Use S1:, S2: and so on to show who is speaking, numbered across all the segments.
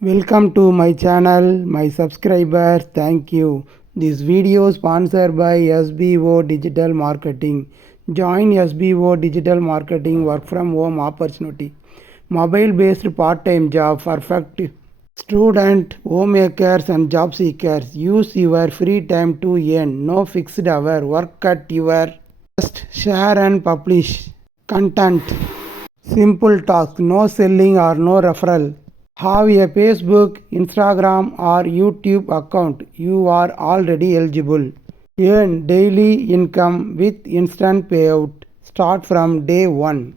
S1: Welcome to my channel, my subscribers, thank you. This video sponsored by SBO Digital Marketing. Join SBO Digital Marketing work from home opportunity. Mobile based part time job perfect. Student, homemakers and job seekers use your free time to earn. No fixed hour. Work at your best. Share and publish content. Simple task, no selling or no referral have a Facebook, Instagram or YouTube account, you are already eligible. Earn daily income with instant payout. Start from day 1.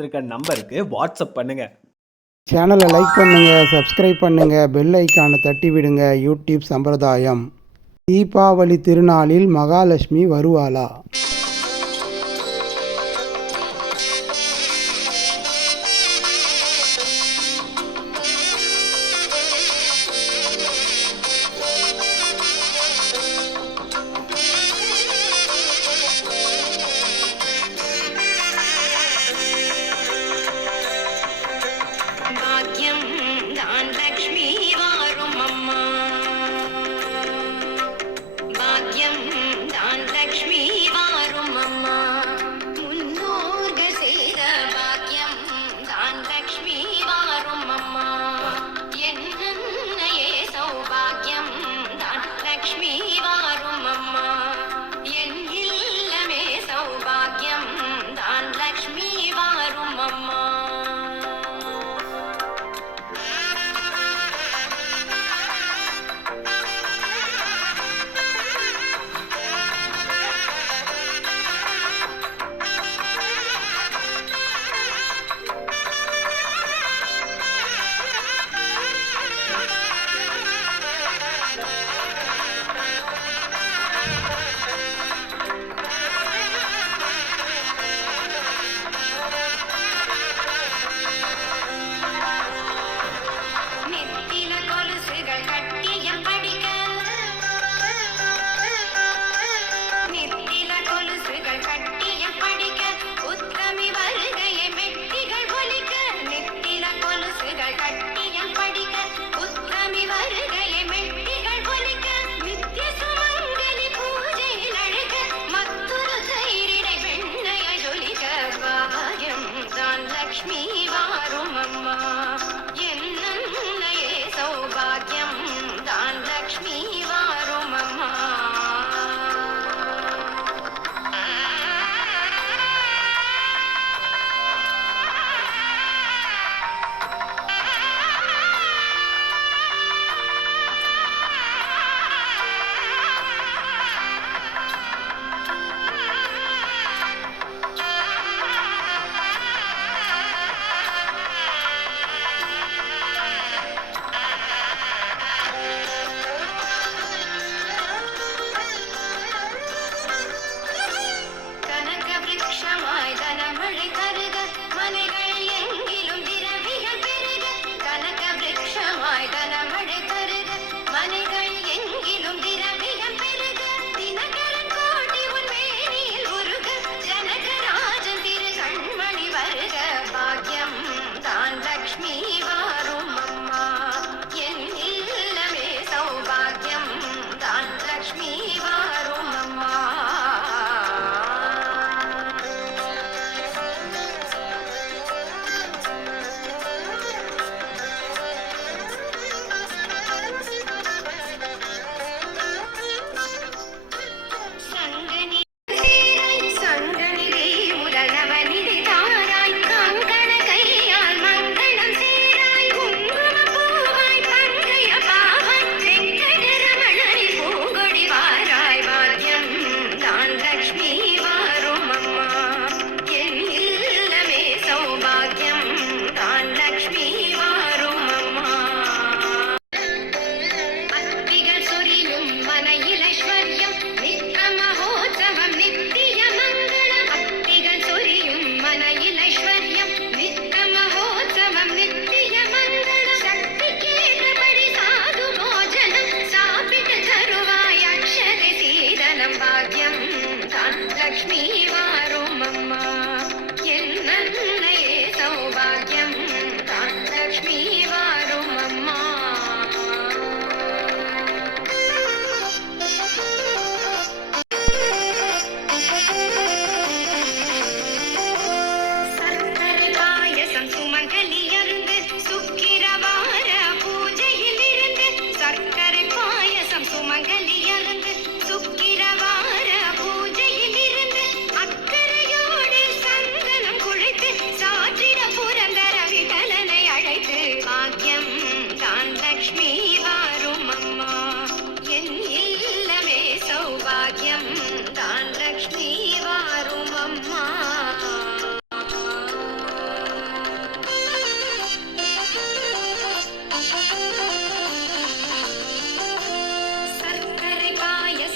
S2: கொடுத்துருக்க நம்பருக்கு WhatsApp பண்ணுங்க.
S1: சேனலை like பண்ணுங்க subscribe பண்ணுங்க bell ஐக்கானை தட்டி விடுங்க YouTube சம்பிரதாயம். தீபாவளி திருநாளில் மகாலட்சுமி வருவாளா?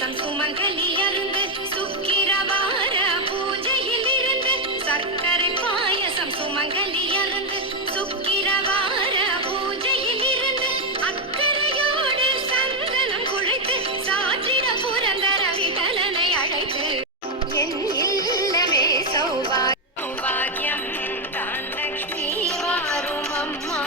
S3: தேசம் சுமங்கலி அருந்து சுக்கிரவார பூஜையில் இருந்து சர்க்கரை பாயசம் சுமங்கலி அருந்து சுக்கிரவார பூஜையில் இருந்து அக்கறையோடு சந்தனம் குழைத்து சாத்திர புரந்தர விடலனை அழைத்து என் இல்லமே சௌபாகியம் தான் லக்ஷ்மி வாரும் அம்மா.